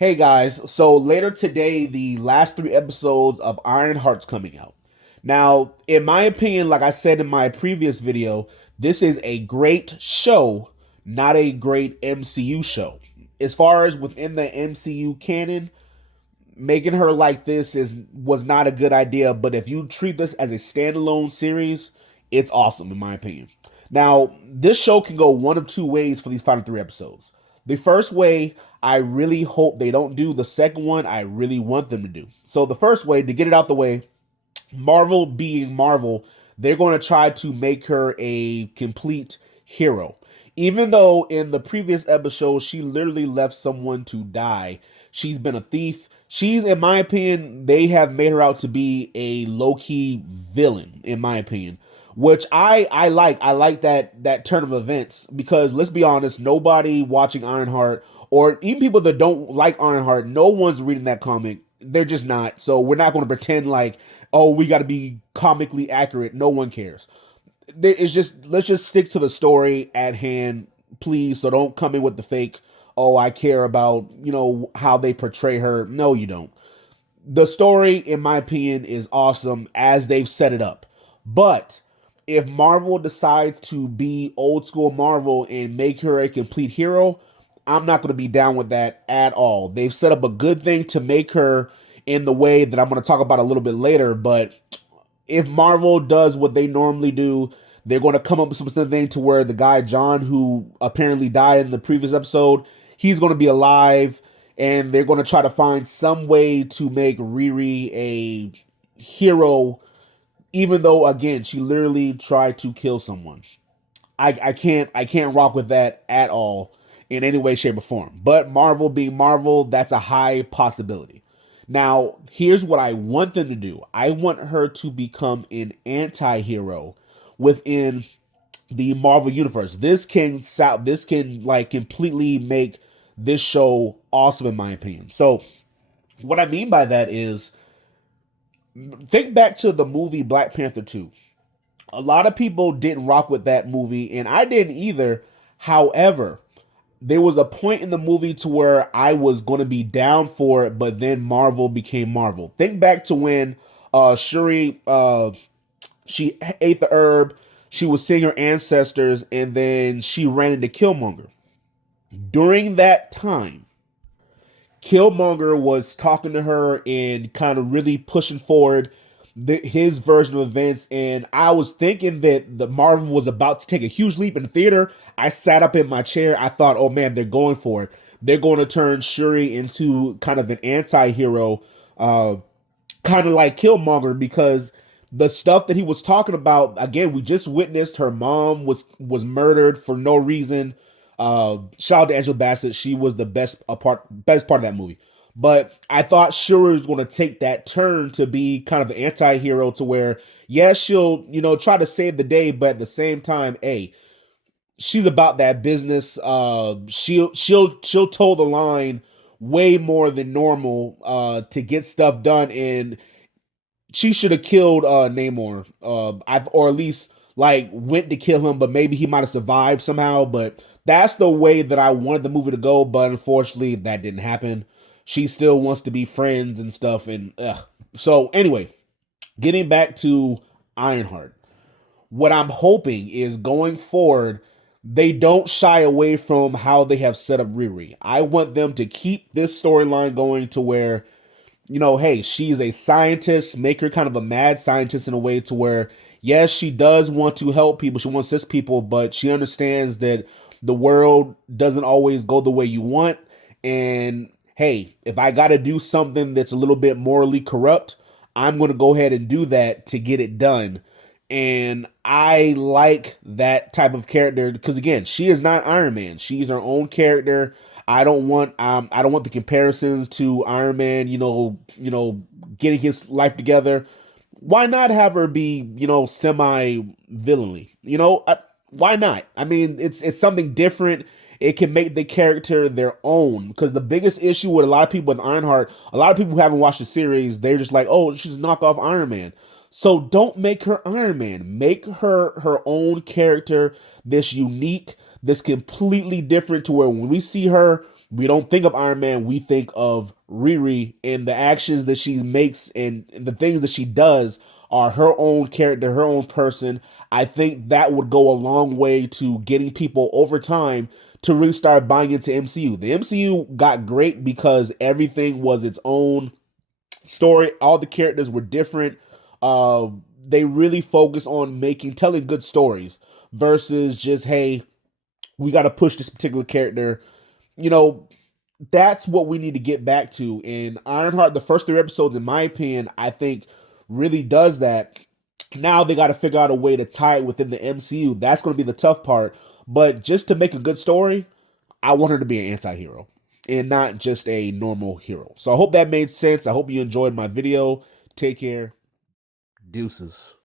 Hey guys, so later today, the last three episodes of Ironheart's coming out. Now, in my opinion, like I said in my previous video, this is a great show, not a great MCU show. As far as within the MCU canon, making her like this is was not a good idea, but if you treat this as a standalone series, it's awesome in my opinion. Now, this show can go one of two ways for these final three episodes. The first way, I really hope they don't do. The second one, I really want them to do. So the first way, to get it out the way, Marvel being Marvel, they're going to try to make her a complete hero. Even though in the previous episode she literally left someone to die, she's been a thief. She's, in my opinion, they have made her out to be a low key villain, in my opinion, which I like. I like that turn of events because let's be honest, nobody watching Ironheart or even people that don't like Ironheart, no one's reading that comic. They're just not. So we're not going to pretend like, oh, we got to be comically accurate. No one cares. It's just let's just stick to the story at hand, please. So don't come in with the fake. Oh, I care about how they portray her. No, you don't. The story, in my opinion, is awesome as they've set it up. But if Marvel decides to be old school Marvel and make her a complete hero, I'm not going to be down with that at all. They've set up a good thing to make her in the way that I'm going to talk about a little bit later. But if Marvel does what they normally do, they're going to come up with something to where the guy John, who apparently died in the previous episode, he's going to be alive, and they're going to try to find some way to make Riri a hero, even though again she literally tried to kill someone. I can't rock with that at all in any way, shape, or form. But Marvel being Marvel, that's a high possibility. Now, here's what I want them to do. I want her to become an anti-hero within the Marvel universe. This can like completely make this show awesome in my opinion. So, what I mean by that is think back to the movie Black Panther 2. A lot of people didn't rock with that movie and I didn't either. However, there was a point in the movie to where I was going to be down for it, but then Marvel became Marvel. Think back to when Shuri she ate the herb, she was seeing her ancestors, and then she ran into Killmonger. During that time, Killmonger was talking to her and kind of really pushing forward his version of events. And I was thinking that the Marvel was about to take a huge leap in the theater. I sat up in my chair. I thought, oh man, they're going for it. They're going to turn Shuri into kind of an anti-hero, kind of like Killmonger, because the stuff that he was talking about, again, we just witnessed her mom was murdered for no reason. Shout out to Angela Bassett. She was the best part of that movie. But I thought Shuri was going to take that turn to be kind of the anti-hero to where, yes, she'll, try to save the day, but at the same time, hey, she's about that business. She'll toe the line way more than normal to get stuff done, and she should have killed Namor. I've or at least like went to kill him, but maybe he might have survived somehow. But that's the way that I wanted the movie to go. But unfortunately, that didn't happen. She still wants to be friends and stuff. And so anyway, getting back to Ironheart, what I'm hoping is going forward, they don't shy away from how they have set up Riri. I want them to keep this storyline going to where hey, she's a scientist, make her kind of a mad scientist in a way to where, yes, she does want to help people, she wants to assist people, but she understands that the world doesn't always go the way you want. And hey, if I got to do something that's a little bit morally corrupt, I'm going to go ahead and do that to get it done. And I like that type of character because again, she is not Iron Man. She's her own character. I don't want the comparisons to Iron Man, getting his life together. Why not have her be, semi villainly? Why not? I mean, it's something different. It can make the character their own because the biggest issue with a lot of people with Ironheart, a lot of people who haven't watched the series, they're just like, oh, she's a knockoff Iron Man. So don't make her Iron Man. Make her her own character, this unique, this completely different to where when we see her, We don't think of Iron Man, we think of Riri, and the actions that she makes and the things that she does are her own character, her own person. I think that would go a long way to getting people over time to really start buying into MCU. The MCU got great because everything was its own story. All the characters were different. Uh, they really focus on telling good stories versus just, hey, we got to push this particular character. You know, that's what we need to get back to. And Ironheart, the first three episodes, in my opinion, I think really does that. Now they got to figure out a way to tie it within the MCU. That's going to be the tough part. But just to make a good story, I want her to be an anti-hero and not just a normal hero. So I hope that made sense. I hope you enjoyed my video. Take care. Deuces.